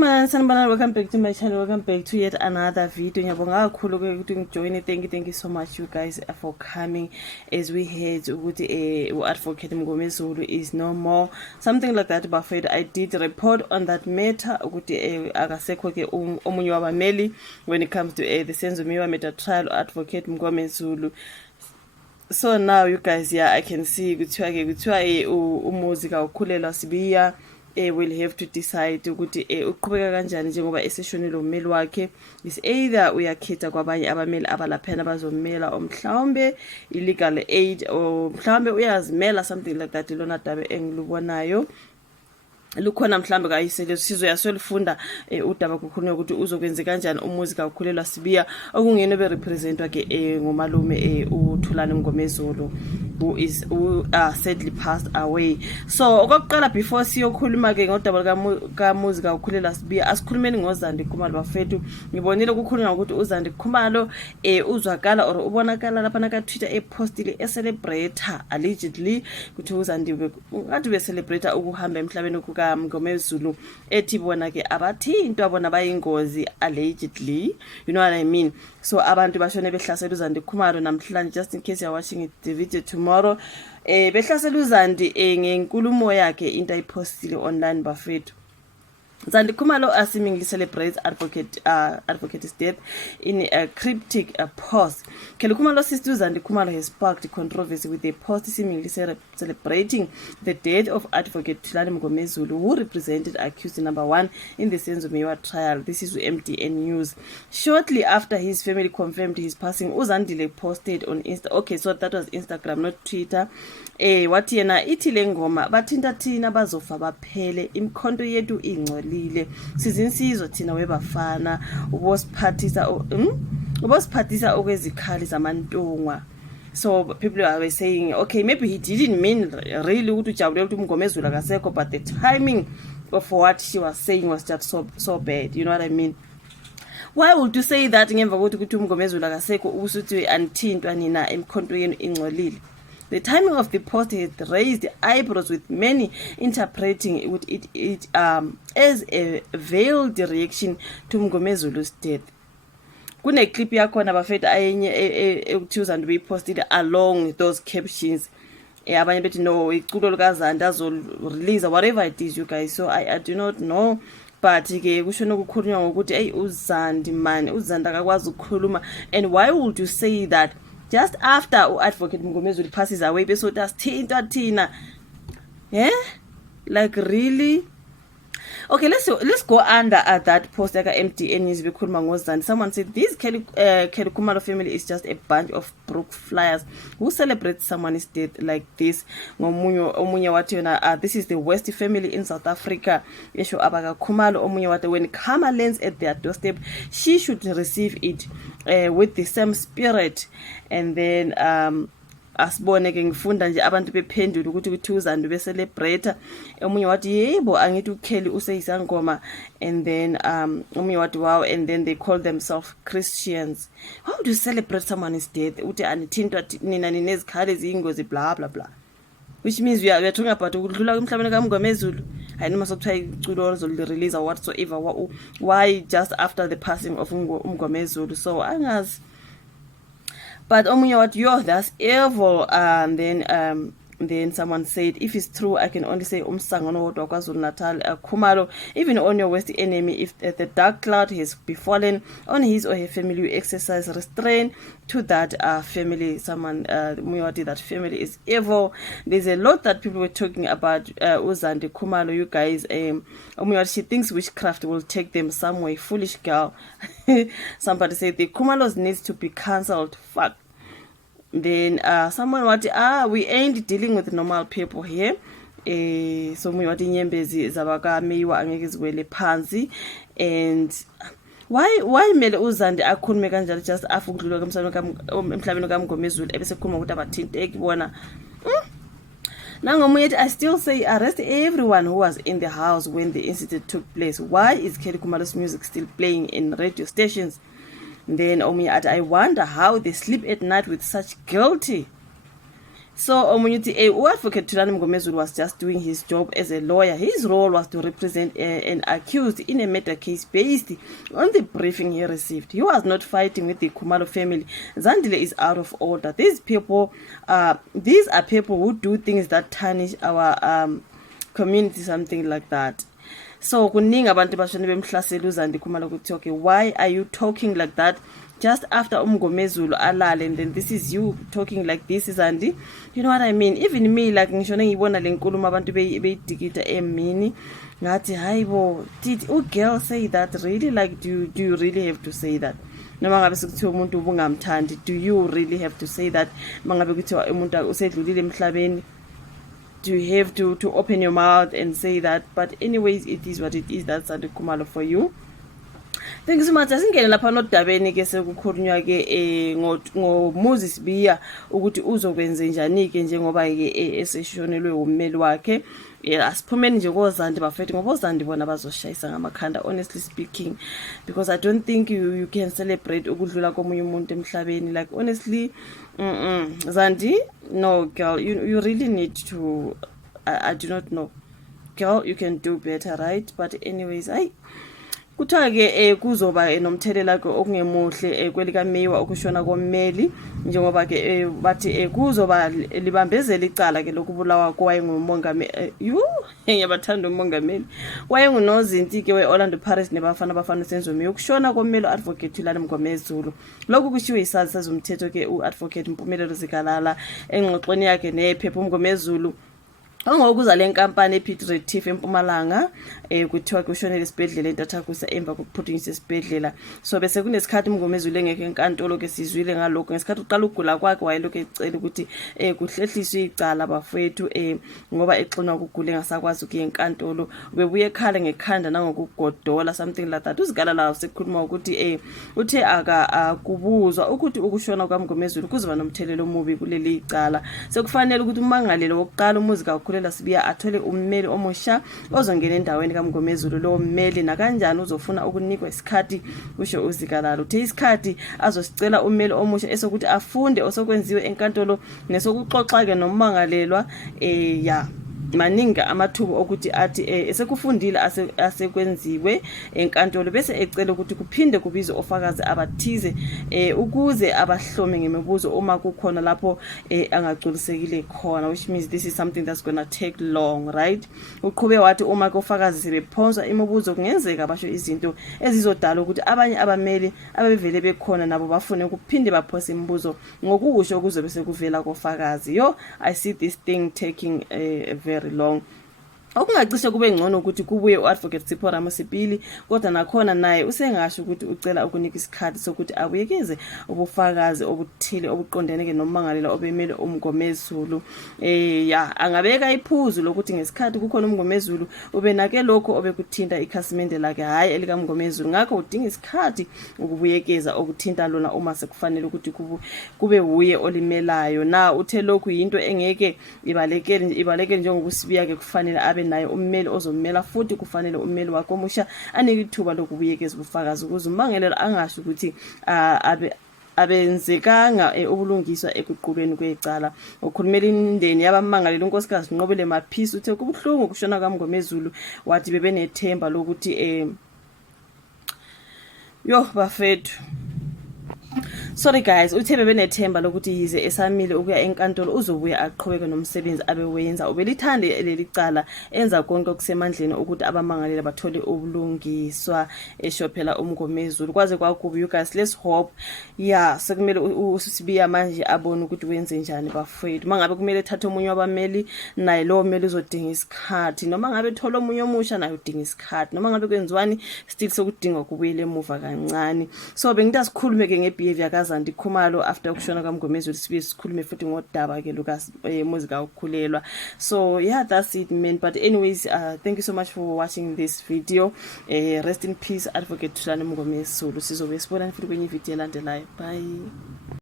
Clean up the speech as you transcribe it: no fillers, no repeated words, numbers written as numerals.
Sanibona, welcome back to my channel, welcome back to yet another video. Ngiyabonga kakhulu ukuthi join. Thank you so much you guys for coming. As we heard ukuthi Advocate Mngomezulu is no more, something like that. Bafethu, I did report on that matter ukuthi akasekho ke omunye wabameli when it comes to the Senzo Miwa trial, Advocate Mngomezulu. So now you guys, yeah, I can see kuthiwa umuzi kawukhulelwa Sibiya will have to decide ukuthi uqhubeka kanjani njengoba eseshonile ummeli wakhe. Is either uyakhetha kwabanye abameli abalaphana bazomela omhlawumbe illegal aid or mhlawumbe uyazimela, something like that. Lona dabe engilubonayo lukhona mhlambe kayisele sizoya solifunda udaba kukhulunywa ukuthi uzokwenza kanjani umuzi kawukhulelwa Sibiya okungene be representwa ke ngomalume uThulani Mngomezulu who sadly passed away. So okokuqala before siyokhuluma ke ngodaba kamuzi kawukhulelwa Sibiya, asikhulumeni ngoZandi Khumalo bafethu. Ngibonile ukukhulunywa ukuthi uZandi Khumalo uzwakala or ubonakala lapha na ka Twitter postile celebrate allegedly ukuthi uZandi ngathi be celebrate ukuhamba emhlabeni Mngomezulu ethi bona ke abathinto abona bayingozi allegedly, you know what I mean. So abantu bashone behlasela uZandi Khumalo namhlanje, just in case you're watching the video tomorrow, behlasela uZandi ngenkulumo yakhe into ayipostile online bafethu. Zandi Khumalo seemingly celebrates Advocate's death in a cryptic post. Khele Khumalo sister Zandi Khumalo has sparked controversy with a post seemingly celebrating the death of Advocate Thulani Mngomezulu, who represented accused number 1 in the Senzo Miwa trial. This is MTN News. Shortly after his family confirmed his passing, uZandile posted on Insta. Okay, so that was Instagram, not Twitter. Wathi yena ithi le ngoma bathinta thina bazofa baphele, imkhonto yethu ingcolile, sizinsizwa thina webafana, ubosiphathisa okwezikhali zamantungwa. So people are saying, okay, maybe he didn't mean really ukuthi ujabule ukuthi Mngomezulu akasekho, but the timing of what she was saying was just so bad, you know what I mean. Why would you say that ngemva ukuthi Mngomezulu akasekho usuthi anithintwa nina emkhonto yenu ingcolile? The timing of the post had raised eyebrows, with many interpreting it as a veiled reaction to Mngomezulu's death. Kune clip yakhona bafethu ayenye ekuthi and we posted along those captions. Abanye bethi no, iculo likaZandi azol-release whatever it is, you guys. So I do not know, but ke kushona ukukhulunywa ngokuthi hey uZandi man, uZandi akakwazi ukukhuluma. And why would you say that just after Advocate Mngomezulu passes away bese does thina? Like really? Okay, let's go under at that post like MTN News bekhuluma ngoZandi. Someone said this Khele Khumalo family is just a bunch of broke flyers who celebrate someone's death like this. Omunye wathi yona this is the worst family in South Africa. Yesho abaka Khumalo. Omunye wathi when karma lands at their doorstep, she should receive it with the same spirit. And then asibone ke ngifunda nje abantu bephendula ukuthi uZandi be celebrate. Omunye wathi yebo angithi uKheli useyisangoma. And then omunye wathi wow, and then they call themselves Christians. How do you celebrate someone's death uthi anithintwa nina ninezikhali eziyingozi blah blah blah, which means we are talking about ukudlula emhlabeni kaMngomezulu. Hayi noma sokuthiwa iculo ozolirelease or whatsoever. Why just after the passing of Mngomezulu? So angazi. But omunye wathi yo, that's evil. And then someone said, if it's true, I can only say umsangano wodwa KwaZulu-Natal Khumalo, even on your worst enemy, if the dark cloud has befallen on his or her family, you exercise restraint to that family. Someone that family is evil. There's a lot that people were talking about uZandi Khumalo, you guys. She thinks witchcraft will take them somewhere. Foolish girl. Somebody said the Khumalos needs to be cancelled. Fuck. Then someone we ain't dealing with normal people here. So wathi inyembezi zabaka meyiwa angeke ziwele phansi. And why mele uZandi akhulume kanjalo just after ukudlula emhlabeni kaMngomezulu ebese khuluma ukuthi abathinteki bona. Nangomunye I still say arrest everyone who was in the house when the incident took place. Why is Khele Khumalo's music still playing in radio stations? Then I wonder how they sleep at night with such guilty. So omunye Advocate Thulani Mngomezulu was just doing his job as a lawyer. His role was to represent an accused in a murder case based on the briefing he received. He was not fighting with the Khumalo family. Zandile is out of order. These are people who do things that tarnish our community, something like that. So kuningi abantu bashone bemhlasela uZandi Khumalo ukuthi okay, why are you talking like that just after Mngomezulu alale, and then this is you talking like this, Zandi? You know what I mean? Even me, like ngishone ngibona le nkulumo abantu beyidikita emini ngathi hayibo, did girl say that really? Like do you really have to say that? Noma ngabe sekuthiwa umuntu ubungamthandi, do you really have to say that? Mangabe kuthiwa umuntu usedlulile emhlabeni, do you have to open your mouth and say that? But anyways, it is what it is. That's Zandi Khumalo for you. Thank you so much. Asingene lapha nodabeni ke sekukhulunywa ke ngoMoses Biya ukuthi uzokwenza njani ke njengoba ke eseshonelwe ummeli wakhe. Asiphumeni nje koZandi bafethu ngoba oZandi bona bazoshayisa ngamakhanda, honestly speaking, because I don't think you can celebrate ukudlula komunye umuntu emhlabeni. Like honestly, Zandi, no girl, you really need to I do not know, girl, you can do better, right? But anyways, kuthiwa ke kuzoba nomthelela ke okungemuhle kwelika Meyiwa ukushona kommeli, njengoba ke bathi kuzoba libambezela icala ke lokubulawa kwayengumongameli ngiyabathanda umongameli wayengunozinti ke weOrlando Pirates nebafana Senzome yokushona kommeli Advocate Thulani Mngomezulu. Lokhu kushiwo isazi sezomthetho ke uAdvocate Mpumelelo Zikalala engxoxweni yakhe nephepha uMngomezulu ongokuza le nkampani ePiet Retief eMpumalanga kuthiwa kushonele esibhedlela eNtathakusa emva kokuphuthunisa esibhedlela. So bese kunesikhathi uMngomezulu engeke enkantolo ke sizwile ngalokho, ngesikhathi uqala ukugula kwakhe wayelokho ecela ukuthi kuhlehliswe icala bafethu ngoba exinwa ukugula engasakwazi ukuya enkantolo. Bebuye ekhala ngekhanda nangokugodola, something like that. Uzikalala sekukhuluma ukuthi uthe akubuzwa ukuthi ukushona kwaMngomezulu kuzoba nomthelelo omubi kuleli icala. Sekufanele ukuthi umangalelo wokuqala umuzi Khulela Sibiya athole ummeli omusha ozongena endaweni kaMngomezulu. Lo mmeli na kanjani uzofuna ukunikwa isikhathi, kusho uZikalala. Uthe isikhathi azosicela ummeli omusha esokuthi afunde osokwenziwe enkantolo nesokuxoxa ke nomangalelwa maningi amathuba okuthi athi esekufundile asekwenziwe enkantolo bese ecela ukuthi kuphinde kubizwe ofakazi abathize ukuze abahlome ngemibuzo uma kukhona lapho angagculisekile khona, which means this is something that's going to take long, right? Uqhube wathi uma ofakazi sebephonswa imibuzo kungenzeka basho izinto ezizodala ukuthi abanye abameli abavele bekhona nabo bafune ukuphinde baphose imibuzo ngokusho ukuze bese kuvela kofakazi. I see this thing taking very long. Okungacishe kube ngcono ukuthi kubuye uAdvocate Sipho Ramasipili, kodwa nakhona naye usengasho ukuthi ucela ukunika isikhathi sokuthi abuyekeze ubufakazi obuthile obuqondene ke nomangalela obemele uMngomezulu. Angabeka iphuzu lokuthi ngesikhathi kukhona uMngomezulu ubenake lokho obekuthinta ikhasimende lakhe hayi elika Mngomezulu. Ngakho udinga isikhathi ukubuyekeza okuthinta lona uma sekufanele ukuthi kube uye olimelayo. Na uthe lokhu yinto engeke ibalekele njengokusibiya ke kufanele abe naye ummeli ozommela, futhi kufanele ummeli wakhe omusha anike ithuba lokubuyekeza ubufakazi ukuze umangalelo angasho ukuthi abenzekanga ubulungiswa ekuqhubeni kwecala. Ukhulumela indeni yabamangaleli uNkosikazi Nqobele Maphisi uthe kubuhlungu kushona kaMngomezulu, wathi bebenethemba lokuthi bafethu. Sorry guys, uthe bebenethemba lokuthi yize esamile ukuya enkantolo uzobuya aqhubeke nomsebenzi abewenza. Ubelithande leli cala enza konke okusemandleni ukuthi abamangaleli bathole ubulungiswa eshophela uMngomezulu. Kwaze kwakubi, you guys, let's hope sekumele uSibiya manje abone ukuthi wenze njani bafethu. Mangabe kumele ethathe omunye wabameli, naye lo mmeli uzodinga isikhathi, noma ngabe thola omunye omusha naye udinga isikhathi, noma ngabe kwenziwani still sokudinga kubuyele emuva kancane. So bengida sikhulume ke ngebehavior kaZandi Khumalo after ukushona kaMngomezulu, sibe sikhulume futhi ngodaba ke Lucas muzika ukukhulelwa. So that's it, man. But anyways, thank you so much for watching this video. Rest in peace Advocate Thulani Mngomezulu. Sizobe sibona futhi kwenye video elandelayo. Bye.